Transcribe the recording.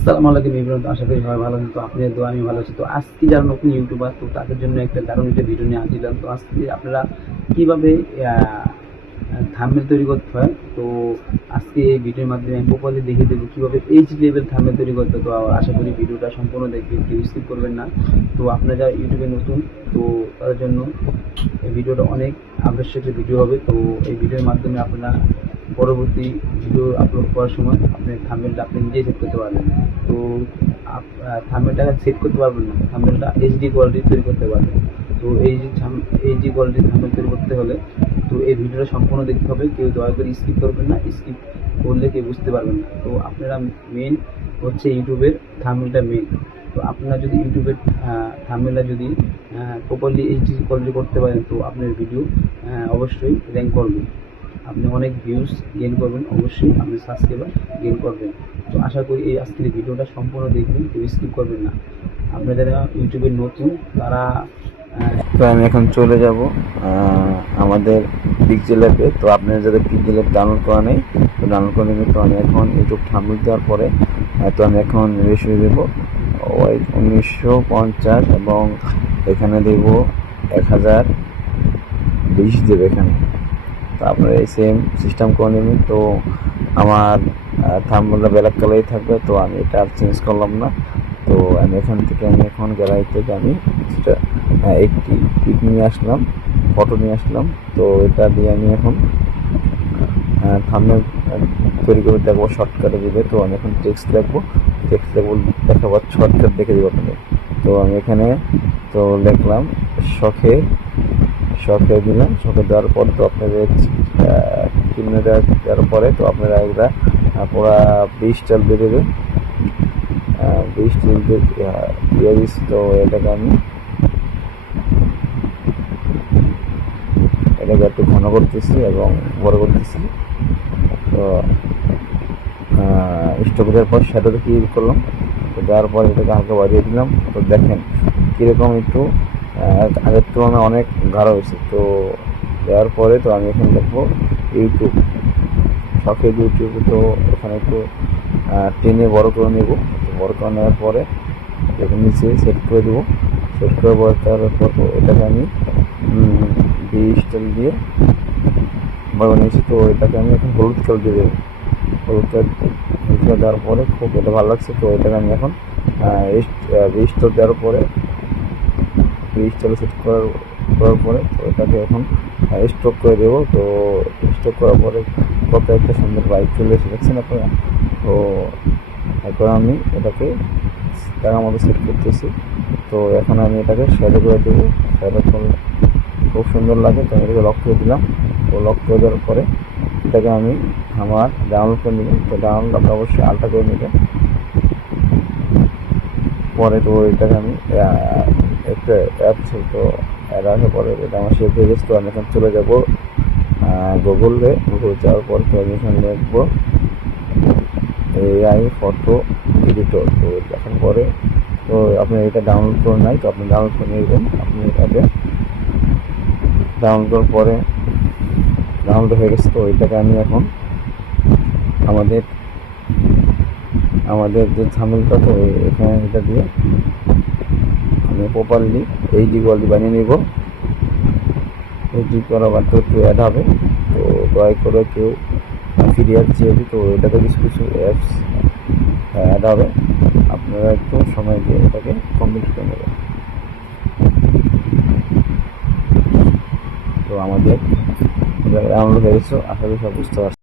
আসসালামু আলাইকুম ইব্রাহিম, আশা করি সবাই ভালো আছেন। তো আপনাদের দোয়া আমি ভালো আছি। তো আজকে যারা নতুন ইউটিউবার, তো তাদের জন্য একটা দারুণ একটা ভিডিও নিয়ে আসছিলাম। তো আজকে আপনারা কীভাবে থাম্বনেল তৈরি করতে হয়, তো আজকে এই ভিডিওর মাধ্যমে আমি প্রপারলি দেখিয়ে দেবো কীভাবে এইচ লেভেল থাম্বনেল তৈরি করতে। তো আশা করি ভিডিওটা সম্পূর্ণ দেখবেন, কেউ স্কিপ করবেন না। তো আপনারা যারা ইউটিউবে নতুন, তো তাদের জন্য এই ভিডিওটা অনেক আবশ্যক একটা ভিডিও হবে। তো এই ভিডিওর মাধ্যমে আপনারা পরবর্তী ভিডিও আপলোড করার সময় আপনি থাম্বনেলটা আপনি নিজেই সেট করতে পারবেন। তো থাম্বনেলটা সেট করতে পারবেন না, থাম্বনেলটা এইচডি কোয়ালিটি তৈরি করতে পারবেন। তো এইচডি কোয়ালিটির থাম্বনেল তৈরি করতে হলে তো এই ভিডিওটা সম্পূর্ণ দেখতে হবে, কেউ দয়া করে স্কিপ করবেন না, স্কিপ করলে কেউ বুঝতে পারবেন না। তো আপনারা মেন হচ্ছে ইউটিউবের থাম্বনেলটা মেন। তো আপনারা যদি ইউটিউবের থাম্বনেলটা যদি প্রপারলি এইচডি কোয়ালিটি করতে পারেন, তো আপনার ভিডিও অবশ্যই র্যাঙ্ক করবে, আপনি অনেক ভিউজ গেইন করবেন, অবশ্যই আপনি সাবস্ক্রাইবার গেইন করবেন। তো আশা করি এই আজকের ভিডিওটা সম্পূর্ণ দেখবেন, কেউ স্কিপ করবেন না। আপনি যারা ইউটিউবে নতুন তারা তো আমি এখন চলে যাব আমাদের পিক্সেল অ্যাপে। তো আপনারা যাদের পিক্সেল অ্যাপ ডাউনলোড করা নেই, তো ডাউনলোড করে নেবেন। তো আমি এখন ইউটিউব থাম্বনেল দেওয়ার পরে তো আমি এখন রেশিও দেব 1950 এবং এখানে দেব 1020 দেবে এখানে। তো আপনারা এই সেম সিস্টেম করে নেবেন। তো আমার থাম্বনেলটা ব্ল্যাক কালারই থাকবে, তো আমি এটা আর চেঞ্জ করলাম না। তো আমি এখান থেকে এখন গ্যালারি থেকে আমি একটি পিক নিয়ে আসলাম, ফটো নিয়ে আসলাম। তো এটা দিয়ে আমি এখন থাম্বনেল তৈরি করে দেখবো, শর্টকাটে দিবে। তো আমি এখন টেক্সট লিখবো, দেখাবো, শর্টকাট দেখে দেবো আপনাদের। তো আমি এখানে তো লিখলাম শখে দিলাম, শখে দেওয়ার পর তো আপনাদের চিহ্ন দেওয়ার পরে তো আপনারা এগুলা পুরা 20 টাল দিয়ে দেবেন, 20 টাল দিয়ে দিচ্ছি। তো এটাকে আমি একটু ঘন করতেছি এবং বড় করতেছি। তো স্টক দেওয়ার পর শ্যাডোতে ক্লিক করলাম, তো দেওয়ার পর এটাকে হালকা বাড়িয়ে দিলাম। তো দেখেন কীরকম একটু আগের তুলনায় অনেক গাঢ় হয়েছে। তো দেওয়ার পরে তো আমি এখন দেখবো ইউটিউব, শখের ইউটিউবে। তো এখানে একটু টেনে বড় করে নেব। বড় করে নেওয়ার পরে এখানে নিচে সেট করে দেবো। সেট করে বড় করার পর এটাকে আমি 20 টাল দিয়ে বড় নিয়েছি। তো এটাকে আমি এখন হলুদ কালার দিয়ে দেবো। হলুদ কালার দেওয়ার পরে খুব এটা ভালো লাগছে। তো এটাকে আমি এখন 20 টাল দেওয়ার পরে 20 টাল সেট করার পরে তো এটাকে এখন স্টক করে দেবো। তো স্টক করার পরে কত একটা সুন্দর বাইক চলে এসে দেখছেন আপনারা। তো এখন আমি এটাকে টাকার মতো সেট করতেছি। তো এখন আমি এটাকে শ্যাডো করে দেবো, শ্যাডো করলে খুব সুন্দর লাগে। তো আমি এটাকে লক করে দিলাম। তো লক করে দেওয়ার পরে এটাকে আমি আমার ডাউনলোড করে নিলাম। তো ডাউনলোড আপনার অবশ্যই আলটা করে নেবেন। পরে তো এটাকে আমি একটা অ্যাপ ছিল, তো অ্যাড আসার পরে এটা আমার সেভ হয়ে গেছে। তো আমি এখন চলে যাবো গুগল যাওয়ার পর তো আমি এখানে লিখবো এআই ফটো এডিটর। তো দেখার পরে তো আপনি এটা ডাউনলোড করে নাই, তো আপনি ডাউনলোড করে নেবেন। আপনি এটাকে ডাউনলোড করার পরে ডাউনলোড হয়ে গেছে। তো এটাকে আমি এখন আমাদের যে থাম্বনেলটা, তো এখানে এটা দিয়ে আমি প্রপারলি এইচডি কোয়ালিটি বানিয়ে নেব। এইচডি করা বাড়তে একটু অ্যাড হবে, তো দয়া করে কেউ ফিরে আসছে। তো এটাতে কিছু অ্যাপস অ্যাড হবে, আপনারা একটু সময় দিয়ে এটাকে কমপ্লিট করে নেবেন। তো আমাদের ডাউনলোড হয়ে গেছে, আশা করি সব বুঝতে পারছি।